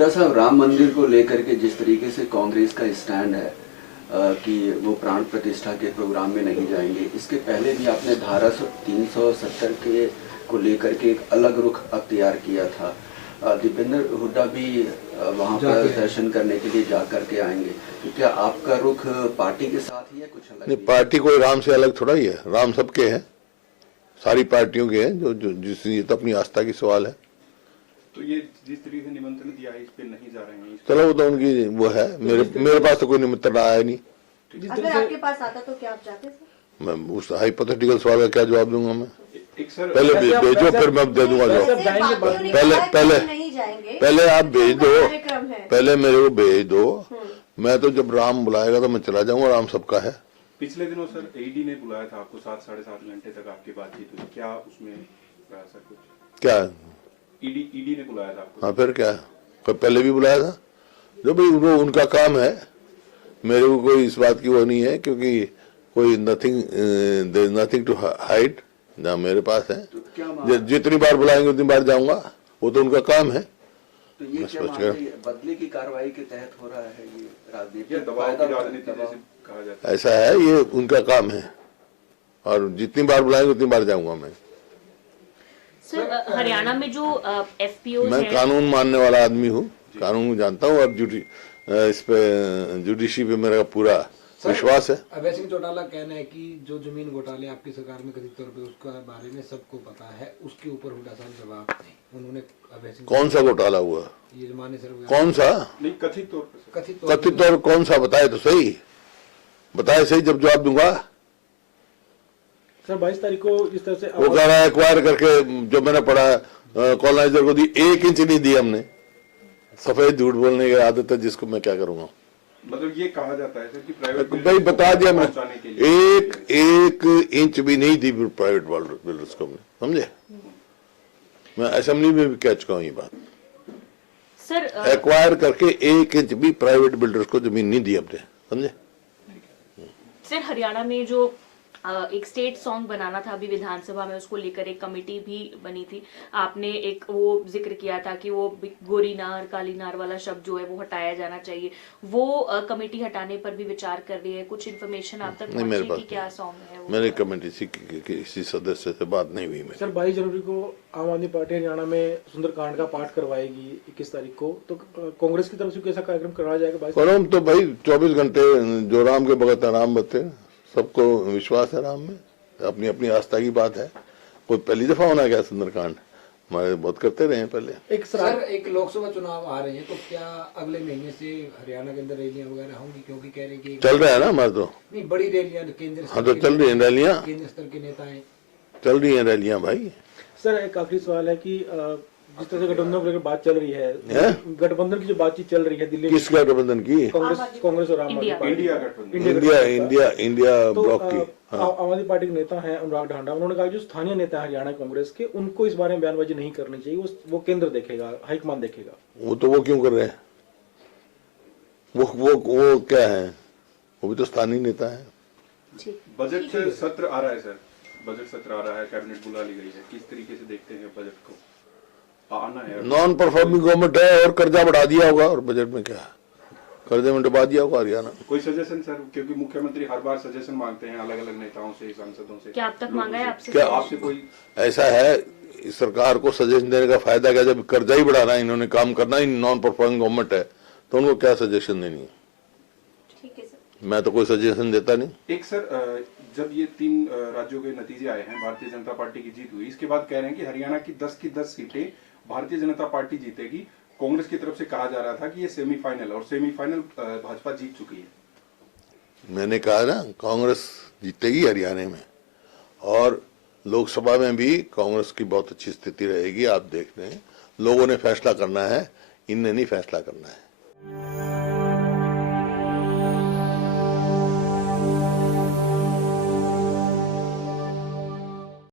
हुड्डा साहब, राम मंदिर को लेकर के जिस तरीके से कांग्रेस का स्टैंड है कि वो प्राण प्रतिष्ठा के प्रोग्राम में नहीं जाएंगे, इसके पहले भी आपने धारा 370 के को लेकर के एक अलग रुख अख्तियार किया था। दीपेंद्र हुड्डा भी वहाँ पर दर्शन करने के लिए जा करके आएंगे, तो क्या आपका रुख पार्टी के साथ ही है, कुछ अलग? नहीं, पार्टी कोई राम से अलग थोड़ा ही है, राम सबके हैं, सारी पार्टियों के हैं, जो ये तो अपनी आस्था की सवाल है। तो ये जिस तरीके से निमंत्रण दिया है इस पे नहीं जा रहे हैं? चलो वो तो उनकी वो है, मेरे पास तो कोई निमंत्रण आया नहीं। अगर आपके पास आता तो क्या आप जाते थे? मैं उस हाइपोथेटिकल सवाल का क्या जवाब दूंगा मैं? एक सर पहले भेजो, फिर मैं दे दूंगा जवाब। पहले आप भेज दो, पहले मेरे को भेज दो। मैं तो जब राम बुलाएगा तो मैं चला जाऊंगा, राम सबका है। पिछले दिनों सर ईडी ने बुलाया था आपको, 7-7.5 घंटे तक आपकी बातचीत हुई, क्या उसमें रहा सर कुछ? क्या ईडी ने बुलाया था आपको? हाँ, फिर क्या, पहले भी बुलाया था। जो भाई वो उनका काम है, मेरे को कोई इस बात की वो नहीं है, क्योंकि कोई नथिंग टू हाइड ना मेरे पास है। तो जितनी बार बुलाएंगे उतनी बार जाऊंगा, वो तो उनका काम है। तो ये क्या बदले की कार्रवाई के तहत हो रहा है, ये राजनीति दबाव की राजनीति जैसे कहा जाता है? ऐसा है, ये उनका काम है, और जितनी बार बुलाएंगे उतनी बार जाऊंगा मैं। सर, हरियाणा में जो एफपीओ मैं कानून मानने वाला आदमी हूँ, कानून जानता हूँ, और इस पे जुडिशरी पे मेरा पूरा विश्वास है। अभय सिंह चौटाला कहना है कि जो जमीन घोटाले आपकी सरकार में कथित तौर पे उसका बारे में सबको पता है, उसके ऊपर हुड्डा साहब जवाब दें। उन्होंने अभय सिंह कौन सा घोटाला हुआ? ये जमाने सर कौन सा? नहीं, कथित तौर पर। कथित तौर कौन सा? बताए तो सही, बताए सही, जब जवाब दूंगा। सर 22 तारीख को जिस तरह से वो कह रहा है एक्वायर करके, जो मैंने पढ़ा कॉलोनाइजर को दी, 1 इंच नहीं दी हमने। सफेद झूठ बोलने की आदत है जिसको मैं क्या करूंगा। मतलब ये कहा जाता है सर कि प्राइवेट भाई बता दिया मैं, 1 इंच भी नहीं दी प्राइवेट बिल्डर्स को, समझे? मैं असेंबली में भी कह चुका हूँ ये बात। सर एक्वायर करके 1 इंच भी प्राइवेट बिल्डर्स को जमीन नहीं दी हमने, समझे? सर, हरियाणा में जो एक स्टेट सॉन्ग बनाना था अभी विधानसभा में, उसको लेकर एक कमेटी भी बनी थी। आपने एक वो जिक्र किया था कि वो गोरी नार काली नार वाला शब्द जो है वो हटाया जाना चाहिए, वो कमेटी हटाने पर भी विचार कर रही है। कुछ इन्फॉर्मेशन आप तक पहुंची कि क्या सॉन्ग है वो? मेरी कमेटी किसी सदस्य से बात नहीं हुई। सर 22 जनवरी को आम आदमी पार्टी हरियाणा में सुंदरकांड का पाठ करवाएगी 21 तारीख को, तो कांग्रेस की तरफ से कैसा कार्यक्रम करवाया जाएगा? परम तो भाई 24 घंटे जो राम के भगत राम बते, सबको विश्वास है राम में, अपनी अपनी आस्था की बात है। कोई पहली दफा होना क्या सुंदरकांड, हमारे बहुत करते रहे हैं पहले। एक लोकसभा चुनाव आ रहे हैं, तो क्या अगले महीने से हरियाणा के अंदर रैलियां वगैरह होंगी? क्योंकि कह रहे हैं कि चल रहा है ना हमारे, तो नहीं, बड़ी रैलियां केंद्र, हाँ तो चल रही है रैलियां, केंद्र स्तर के नेता है, चल रही है रैलियां भाई। सर एक आखिरी सवाल है कि जिस तरह से गठबंधन को लेकर बात चल रही है, गठबंधन की जो बातचीत चल रही है दिल्ली, किस गठबंधन की? कांग्रेस और आम आदमी पार्टी, इंडिया ब्लॉक की। आम आदमी पार्टी के नेता हैं अनुराग ढांडा, उन्होंने कहा जो स्थानीय नेता है हरियाणा कांग्रेस के, उनको इस बारे में बयानबाजी नहीं करनी चाहिए, वो केंद्र देखेगा, हाईकमान देखेगा। वो क्यों कर रहे हैं? वो क्या है, वो भी तो स्थानीय नेता है। बजट सत्र आ रहा है सर, बजट सत्र आ रहा है, कैबिनेट बुला ली गई है, किस तरीके से देखते हैं बजट को? आना है, नॉन परफॉर्मिंग गवर्नमेंट है, और कर्जा बढ़ा दिया होगा, और बजट में क्या, कर्जे में डुबा दिया होगा हरियाणा। कोई सजेशन सर, क्योंकि मुख्यमंत्री हर बार सजेशन मांगते हैं अलग अलग नेताओं से, सांसदों से, क्या अब तक मांगा है आपसे? क्या आपसे कोई ऐसा है? इस सरकार को सजेशन देने का फायदा क्या? जब कर्जा ही बढ़ाना है, इन्होंने काम करना ही नॉन परफॉर्मिंग गवर्नमेंट है, तो उनको क्या सजेशन देनी है? ठीक है सर, मैं तो कोई सजेशन देता नहीं। एक सर, जब ये 3 राज्यों के नतीजे आए हैं, भारतीय जनता पार्टी की जीत हुई, इसके बाद कह रहे हैं कि हरियाणा की 10 की 10 सीटें भारतीय जनता पार्टी जीतेगी। कांग्रेस की तरफ से कहा जा रहा था कि ये सेमीफाइनल, और सेमीफाइनल भाजपा जीत चुकी है। मैंने कहा ना, कांग्रेस जीतेगी हरियाणा में, और लोकसभा में भी कांग्रेस की बहुत अच्छी स्थिति रहेगी। आप देख रहे हैं, लोगों ने फैसला करना है, इनने नहीं फैसला करना है।